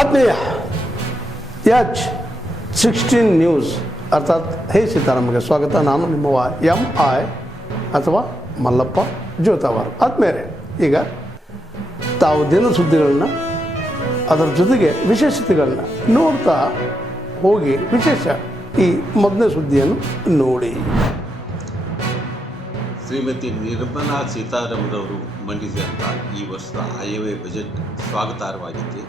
ಆತ್ಮೀಯ H16 news ಅರ್ಥಾತ್ ಹೇ ಸೀತಾರಾಮಗೆ ಸ್ವಾಗತ. ನಾನು ನಿಮ್ಮವ MI ಅಥವಾ ಮಲ್ಲಪ್ಪ ಜೋತಾವಾರ್. ಆದ್ಮೇಲೆ ಈಗ ತಾವು ದಿನ ಸುದ್ದಿಗಳನ್ನ ಅದರ ಜೊತೆಗೆ ವಿಶೇಷತೆಗಳನ್ನ ನೋಡ್ತಾ ಹೋಗಿ ವಿಶೇಷ ಈ ಮೊದಲನೇ ಸುದ್ದಿಯನ್ನು ನೋಡಿ. ಶ್ರೀಮತಿ ನಿರ್ಮಲಾ ಸೀತಾರಾಮನ್ ಮಂಡಿಸಿದಂಥ ಈ ವರ್ಷದ ಆಯವ್ಯಯ ಬಜೆಟ್ ಸ್ವಾಗತಾರ್ಹವಾಗಿದ್ದು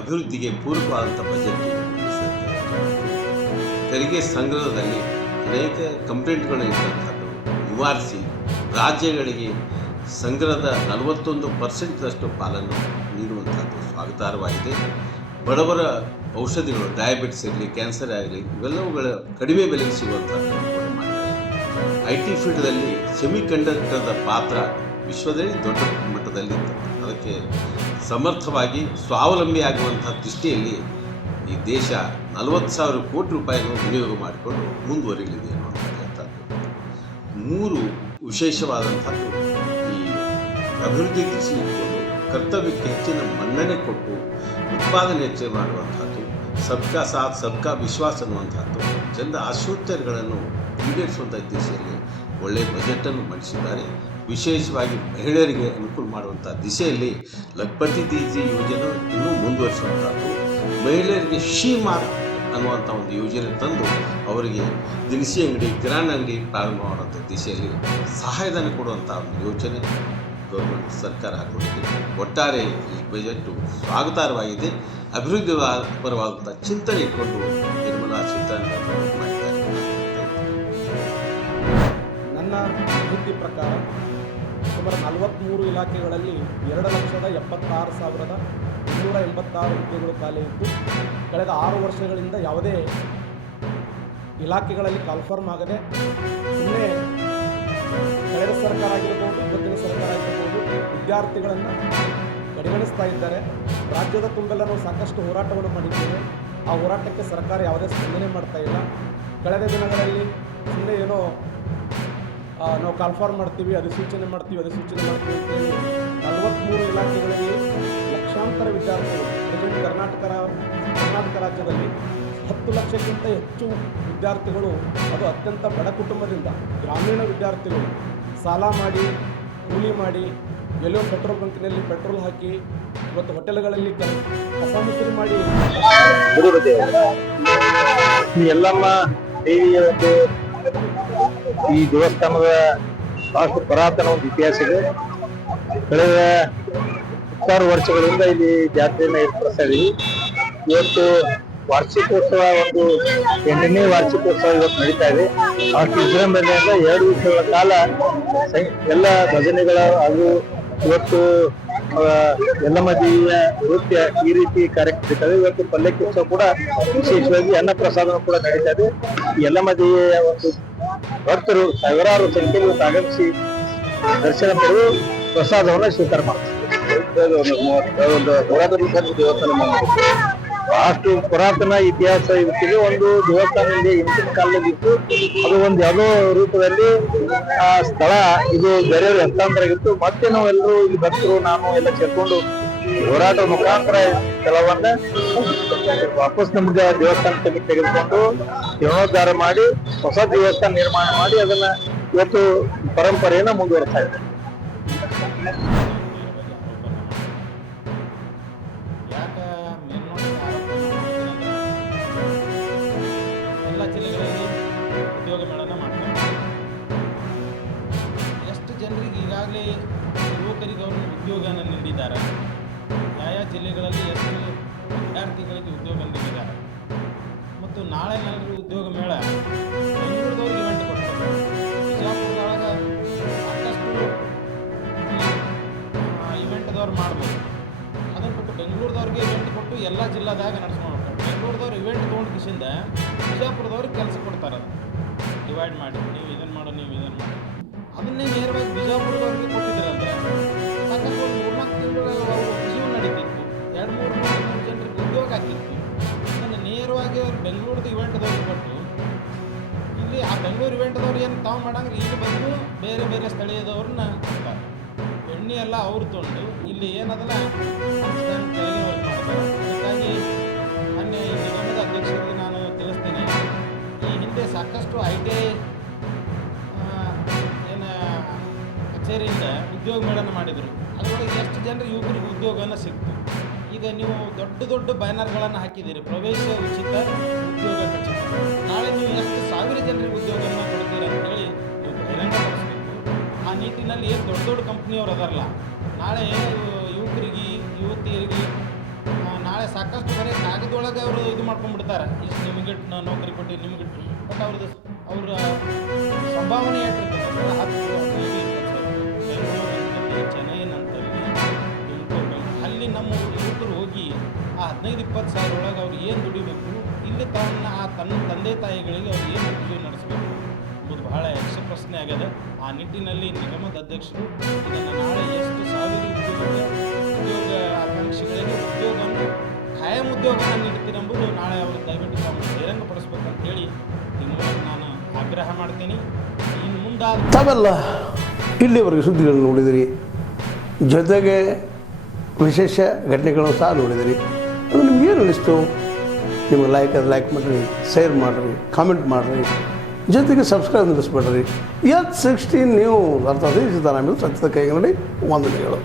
ಅಭಿವೃದ್ಧಿಗೆ ಪೂರಕವಾದಂಥ ಬಜೆಟ್ ತೆರಿಗೆ ಸಂಗ್ರಹದಲ್ಲಿ ಅನೇಕ ಕಂಪ್ಲೇಂಟ್ಗಳು ಇದ್ದಂಥದ್ದು ನಿವಾರಿಸಿ ರಾಜ್ಯಗಳಿಗೆ ಸಂಗ್ರಹದ 41% ಪಾಲನ್ನು ನೀಡುವಂಥದ್ದು ಸ್ವಾಗತಾರ್ಹವಾಗಿದೆ. ಬಡವರ ಔಷಧಿಗಳು, ಡಯಾಬಿಟಿಸ್ ಇರಲಿ, ಕ್ಯಾನ್ಸರ್ ಆಗಲಿ, ಇವೆಲ್ಲವುಗಳ ಕಡಿಮೆ ಬೆಲೆಗೆ ಸಿಗುವಂಥದ್ದು IT ಫೀಲ್ಡ್ದಲ್ಲಿ ಸೆಮಿಕಂಡಕ್ಟರ್ದ ಪಾತ್ರ ವಿಶ್ವದಲ್ಲಿ ದೊಡ್ಡ ಮಟ್ಟದಲ್ಲಿತ್ತು. ಅದಕ್ಕೆ ಸಮರ್ಥವಾಗಿ ಸ್ವಾವಲಂಬಿಯಾಗುವಂಥ ದೃಷ್ಟಿಯಲ್ಲಿ ಈ ದೇಶ 40,000 ಕೋಟಿ ರೂಪಾಯಿಯನ್ನು ವಿನಿಯೋಗ ಮಾಡಿಕೊಂಡು ಮುಂದುವರಿಯಲಿದೆ ಅನ್ನುವಂಥದ್ದು. 3 ವಿಶೇಷವಾದಂಥದ್ದು ಈ ಅಭಿವೃದ್ಧಿ ದೃಷ್ಟಿಯಿಟ್ಟುಕೊಂಡು ಕರ್ತವ್ಯಕ್ಕೆ ಹೆಚ್ಚಿನ ಮನ್ನಣೆ ಕೊಟ್ಟು ಉತ್ಪಾದನೆ ಹೆಚ್ಚು ಮಾಡುವಂಥದ್ದು, ಸಬ್ಕಾ ಸಾಥ್ ಸಬ್ಕಾ ವಿಶ್ವಾಸ ಅನ್ನುವಂಥದ್ದು, ಜನರ ಆಶೋತ್ತರಗಳನ್ನು ಈಡೇರಿಸುವಂಥ ದಿಶೆಯಲ್ಲಿ ಒಳ್ಳೆಯ ಬಜೆಟನ್ನು ಮಂಡಿಸಿದ್ದಾರೆ. ವಿಶೇಷವಾಗಿ ಮಹಿಳೆಯರಿಗೆ ಅನುಕೂಲ ಮಾಡುವಂಥ ದಿಶೆಯಲ್ಲಿ ಲಖಪತಿ ದೀದಿ ಯೋಜನೆ ಇನ್ನೂ ಮುಂದುವರಿಸುವಂಥದ್ದು, ಮಹಿಳೆಯರಿಗೆ ಮಾರ್ಟ್ ಅನ್ನುವಂಥ ಒಂದು ಯೋಜನೆ ತಂದು ಅವರಿಗೆ ದಿನಸಿ ಅಂಗಡಿ, ಕಿರಾಣಿ ಅಂಗಡಿ ಪ್ರಾರಂಭ ಮಾಡುವಂಥ ದಿಶೆಯಲ್ಲಿ ಸಹಾಯಧನ ಕೊಡುವಂಥ ಒಂದು ಯೋಜನೆ ಗೌರ್ಮೆಂಟ್ ಸರ್ಕಾರ ಹಾಕೊಂಡಿದೆ. ಒಟ್ಟಾರೆ ಈ ಬಜೆಟ್ಟು ಸ್ವಾಗತಾರ್ಹವಾಗಿದೆ. ಅಭಿವೃದ್ಧಿ ಪರವಾದಂಥ ಚಿಂತನೆ ಇಟ್ಕೊಂಡು ನಿರ್ಮಲಾ ಸೀತಾರಾಮನ್ ಮಾಡಿದ್ದಾರೆ. ನನ್ನ ಮಾಹಿತಿ ಪ್ರಕಾರ ಸುಮಾರು 43 ಇಲಾಖೆಗಳಲ್ಲಿ 2,76,286 ಹುದ್ದೆಗಳು ಖಾಲಿ ಇದ್ದು ಕಳೆದ 6 ವರ್ಷಗಳಿಂದ ಯಾವುದೇ ಇಲಾಖೆಗಳಲ್ಲಿ ಕನ್ಫರ್ಮ್ ಆಗದೆ ಸುಮ್ಮನೆ ಕಳೆದ ಸರ್ಕಾರ ಆಗಿರ್ಬೋದು, ಇವತ್ತಿನ ಸರ್ಕಾರ ಆಗಿರ್ಬೋದು, ವಿದ್ಯಾರ್ಥಿಗಳನ್ನು ಕಡೆಗಣಿಸ್ತಾ ಇದ್ದಾರೆ. ರಾಜ್ಯದ ತುಂಬೆಲ್ಲ ನಾವು ಸಾಕಷ್ಟು ಹೋರಾಟವನ್ನು ಮಾಡಿದ್ದೇವೆ. ಆ ಹೋರಾಟಕ್ಕೆ ಸರ್ಕಾರ ಯಾವುದೇ ಸ್ಪಂದನೆ ಮಾಡ್ತಾ ಇಲ್ಲ. ಕಳೆದ ದಿನಗಳಲ್ಲಿ ಸುಮ್ಮನೆ ಏನೋ ನಾವು ಕನ್ಫರ್ಮ್ ಮಾಡ್ತೀವಿ, ಅಧಿಸೂಚನೆ ಮಾಡ್ತೀವಿ ಅಂತೇಳಿ 43 ಇಲಾಖೆಗಳಲ್ಲಿ ಲಕ್ಷಾಂತರ ವಿದ್ಯಾರ್ಥಿಗಳು ಪ್ರೆಸೆಂಟ್ ಕರ್ನಾಟಕ ರಾಜ್ಯದಲ್ಲಿ 10 ಲಕ್ಷಕ್ಕಿಂತ ಹೆಚ್ಚು ವಿದ್ಯಾರ್ಥಿಗಳು, ಅದು ಅತ್ಯಂತ ಬಡ ಕುಟುಂಬದಿಂದ ಗ್ರಾಮೀಣ ವಿದ್ಯಾರ್ಥಿಗಳು ಸಾಲ ಮಾಡಿ, ಕೂಲಿ ಮಾಡಿ, ಎಲ್ಲೋ ಪೆಟ್ರೋಲ್ ಬಂಕಿನಲ್ಲಿ ಪೆಟ್ರೋಲ್ ಹಾಕಿ, ಇವತ್ತು ಹೋಟೆಲ್ಗಳಲ್ಲಿ ಕಸ ಮುಸುರಿ ಮಾಡಿ ಎಲ್ಲಮ್ಮ ದೇವಿಯ ಒಂದು ಈ ದೇವಸ್ಥಾನದ ಬಹಳಷ್ಟು ಪುರಾತನ ಒಂದು ಇತಿಹಾಸ ಇದೆ. ಕಳೆದ 10 ವರ್ಷಗಳಿಂದ ಇಲ್ಲಿ ಜಾತ್ರೆಯನ್ನು ಏರ್ಪಡಿಸ್ತಾ ಇದೀವಿ. ಇವತ್ತು ವಾರ್ಷಿಕೋತ್ಸವ, ಒಂದು 8ನೇ ವಾರ್ಷಿಕೋತ್ಸವ ಇವತ್ತು ನಡೀತಾ ಇದೆ. ಅಷ್ಟು ವಿಜೃಂಭಣೆಯಿಂದ 2 ದಿವಸಗಳ ಕಾಲ ಎಲ್ಲ ಭಜನೆಗಳ ಹಾಗೂ ಇವತ್ತು ಎಲ್ಲಮ್ಮ ದೇವಿಯ ನೃತ್ಯ ಈ ರೀತಿ ಕಾರ್ಯಕ್ರಮ ನಡೀತದೆ. ಇವತ್ತು ಪಲ್ಲಕ್ಕಿ ಕೂಡ ವಿಶೇಷವಾಗಿ ಅನ್ನ ಪ್ರಸಾದ ಕೂಡ ನಡೀತಾ ಇದೆ. ಈ ಎಲ್ಲಮ್ಮ ದೇವಿಯ ಒಂದು ಭಕ್ತರು ಸಾವಿರಾರು ಸಂಖ್ಯೆಯಲ್ಲಿ ಆಗಮಿಸಿ ದರ್ಶನ ಪಡೆದು ಪ್ರಸಾದವನ್ನು ಸ್ವೀಕಾರ ಮಾಡ್ತಾರೆ. ಬಹಳಷ್ಟು ಪುರಾತನ ಇತಿಹಾಸ ಇವತ್ತಿಗೆ ಒಂದು ದೇವಸ್ಥಾನ ಇದೆ. ಹಿಂದಿನ ಕಾಲದಲ್ಲಿ ಇತ್ತು. ಅದು ಒಂದು ಯಾವುದೋ ರೂಪದಲ್ಲಿ ಆ ಸ್ಥಳ ಇದು ಬೇರೆಯವರು ಹಸ್ತಾಂತರ ಆಗಿತ್ತು. ಮತ್ತೆ ನಾವೆಲ್ಲರೂ ಇಲ್ಲಿ ಭಕ್ತರು ನಾನು ಎಲ್ಲ ಸೇರ್ಕೊಂಡು ಹೋರಾಟ ಮುಖಾಂತರ ಕೆಲವನ್ನ ವಾಪಸ್ ನಮ್ಗೆ ದೇವಸ್ಥಾನಕ್ಕೆ ತೆಗೆದುಕೊಂಡು ಜೀರ್ಣೋದ್ಧಾರ ಮಾಡಿ ಹೊಸ ದೇವಸ್ಥಾನ ನಿರ್ಮಾಣ ಮಾಡಿ ಅದನ್ನ ಇವತ್ತು ಪರಂಪರೆಯನ್ನ ಮುಂದುವರಿಸ್ತಾ ಇದೆ. ಎಲ್ಲ ಜಿಲ್ಲೆಗಳಲ್ಲಿ ಉದ್ಯೋಗ ಮೇಳನ ಮಾಡ್ತಾರೆ. ಎಷ್ಟು ಜನರಿಗೆ ಈಗಾಗಲೇ ಯುವಕರಿಗೆ ಅವರು ಉದ್ಯೋಗನ ನೀಡಿದ್ದಾರೆ, ಯಾವ ಜಿಲ್ಲೆಗಳಲ್ಲಿ ಎಷ್ಟು ವಿದ್ಯಾರ್ಥಿಗಳಿಗೆ ಉದ್ಯೋಗ ನೀಡಿದ್ದಾರೆ. ಮತ್ತು ನಾಳೆ ನಲ್ಲರೂ ಉದ್ಯೋಗ ಮೇಳ ಬೆಂಗಳೂರದವ್ರಿಗೆ ಇವೆಂಟ್ ಕೊಡ್ತಾರೆ. ಬಿಜಾಪುರದೊಳಗೆ ಸಾಕಷ್ಟು ಇವೆಂಟ್ದವ್ರು ಮಾಡ್ಬೋದು. ಅದನ್ನು ಬಿಟ್ಟು ಬೆಂಗಳೂರದವ್ರಿಗೆ ಇವೆಂಟ್ ಕೊಟ್ಟು ಎಲ್ಲ ಜಿಲ್ಲಾದಾಗ ನಡೆಸ್ಕೊಂಡು ಹೋಗ್ತಾರೆ. ಬೆಂಗಳೂರದವ್ರು ಇವೆಂಟ್ ತೊಗೊಂಡು ಕಿಸಿಂದ ಬಿಜಾಪುರದವ್ರಿಗೆ ಕೆಲಸ ಕೊಡ್ತಾರೆ. ಅದು ಡಿವೈಡ್ ಮಾಡಿ, ನೀವು ಇದನ್ನು ಮಾಡೋ, ನೀವು ಇದನ್ನು ಮಾಡಿ. ಅದನ್ನೇ ನೇರವಾಗಿ ಬಿಜಾಪುರದವ್ರಿಗೆ ಕೊಟ್ಟಿದ್ದಾರೆ ಅಂದರೆ ಸಾಕಷ್ಟು ಒಂದು 3-4 ತಿಂಗಳು ಅವರು ಬಿಸಿಲು ನಡೀತಿತ್ತು. 2-3 ಜನರಿಗೆ ಉದ್ಯೋಗ ಆಗ್ತಿತ್ತು. ಅದನ್ನು ನೇರವಾಗಿ ಅವ್ರು ಬೆಂಗಳೂರದ ಇವೆಂಟ್ದವ್ರಿಗೆ ಕೊಟ್ಟು ಇಲ್ಲಿ ಆ ಬೆಂಗಳೂರು ಇವೆಂಟ್ದವ್ರು ಏನು ತಾವು ಮಾಡಂಗೆ ಇಲ್ಲಿ ಬಂದು ಬೇರೆ ಬೇರೆ ಸ್ಥಳೀಯದವ್ರನ್ನ ಕೊಡ್ತಾರೆ. ಎಣ್ಣೆ ಎಲ್ಲ ಅವ್ರು ತೊಗೊಂಡು ಇಲ್ಲಿ ಏನದಲ್ಲ ಕೆಳಗಿನವ್ರಿಗೆ ಮಾಡ್ತಾರೆ. ಉದ್ಯೋಗ ಮೇಳನ ಮಾಡಿದರು. ಅದರೊಳಗೆ ಎಷ್ಟು ಜನರು ಯುವಕರಿಗೆ ಉದ್ಯೋಗನ ಸಿಕ್ತು. ಈಗ ನೀವು ದೊಡ್ಡ ದೊಡ್ಡ ಬ್ಯಾನರ್ಗಳನ್ನು ಹಾಕಿದ್ದೀರಿ, ಪ್ರವೇಶ ಉಚಿತ, ಉದ್ಯೋಗ ಖಚಿತ. ನಾಳೆ ನೀವು ಎಷ್ಟು ಸಾವಿರ ಜನರಿಗೆ ಉದ್ಯೋಗವನ್ನು ಕೊಡ್ತೀರ ಅಂತೇಳಿ ನೀವು ಬಹಿರಂಗಪಡಿಸ್ಬೇಕು. ಆ ನಿಟ್ಟಿನಲ್ಲಿ ಏನು ದೊಡ್ಡ ದೊಡ್ಡ ಕಂಪ್ನಿಯವ್ರು ಅದಾರಲ್ಲ, ನಾಳೆ ಯುವಕರಿಗೆ ಯುವತಿಯರಿಗೆ ನಾಳೆ ಸಾಕಷ್ಟು ಬರೀ ಕಾಗದೊಳಗೆ ಅವರು ಇದು ಮಾಡ್ಕೊಂಡ್ಬಿಡ್ತಾರೆ, ಇಷ್ಟು ನಿಮಗೆ ನೌಕರಿ ಕೊಟ್ಟು ನಿಮಗೆ. ಬಟ್ ಅವ್ರದ್ದು ಅವರ ಸಂಭಾವನೆ ಏಟಿರ್ತದೆ, 10, 15, 20 ಬೆಂಗಳೂರು ಅಂತಲ್ಲಿ, ಚೆನ್ನೈ ಅಂತಲ್ಲಿ, ತುಮಕೂರು, ಅಲ್ಲಿ ನಮ್ಮ ಯುವಕರು ಹೋಗಿ ಆ 15-20 ಸಾವಿರ ಒಳಗೆ ಅವ್ರು ಏನು ದುಡಿಬೇಕು, ಇಲ್ಲಿ ತನ್ನ ತಂದೆ ತಾಯಿಗಳಿಗೆ ಅವ್ರು ಏನು ಉದ್ಯೋಗ ನಡೆಸಬೇಕು ಎಂಬುದು ಬಹಳ ಯಕ್ಷ ಪ್ರಶ್ನೆ ಆಗ್ಯದ. ಆ ನಿಟ್ಟಿನಲ್ಲಿ ನಿಗಮದ ಅಧ್ಯಕ್ಷರು ಇದನ್ನು ನಾಳೆ ಎಷ್ಟು ಸಾವಿರ ಉದ್ಯೋಗ ಆಕಾಂಕ್ಷಿಗಳಿಗೆ ಉದ್ಯೋಗವನ್ನು ಖಾಯಂ ಉದ್ಯೋಗವನ್ನು ನೀಡ್ತೀರೆಂಬುದು ನಾಳೆ ಅವರು ದಯವಿಟ್ಟು ತಾವು ಬಹಿರಂಗಪಡಿಸ್ಬೇಕಂತ ಹೇಳಿ ಈ ಮೂಲಕ ನಾನು ಆಗ್ರಹ ಮಾಡ್ತೀನಿ. ಇನ್ನು ಮುಂದಾದ ತಾವೆಲ್ಲ ಇಲ್ಲಿವರೆಗೆ ಸುದ್ದಿಗಳನ್ನು ನೋಡಿದಿರಿ, ಜೊತೆಗೆ ವಿಶೇಷ ಘಟನೆಗಳನ್ನು ಸಹ ನೋಡಿದಿರಿ. ಅದು ನಿಮ್ಗೇನು ಅನಿಸ್ತು? ನಿಮಗೆ ಲೈಕ್ ಮಾಡಿರಿ, ಶೇರ್ ಮಾಡಿರಿ, ಕಾಮೆಂಟ್ ಮಾಡಿರಿ, ಜೊತೆಗೆ ಸಬ್ಸ್ಕ್ರೈಬ್ ನಿಲ್ಲಿಸ್ಬೇಡ್ರಿ. H16 ನ್ಯೂಸ್ ಅರ್ಥಾತ್ ಸೀತಾರಾಮ ಸತ್ಯದ ಕೈಗನ್ನಡಿ ವಂದನೆಗಳು.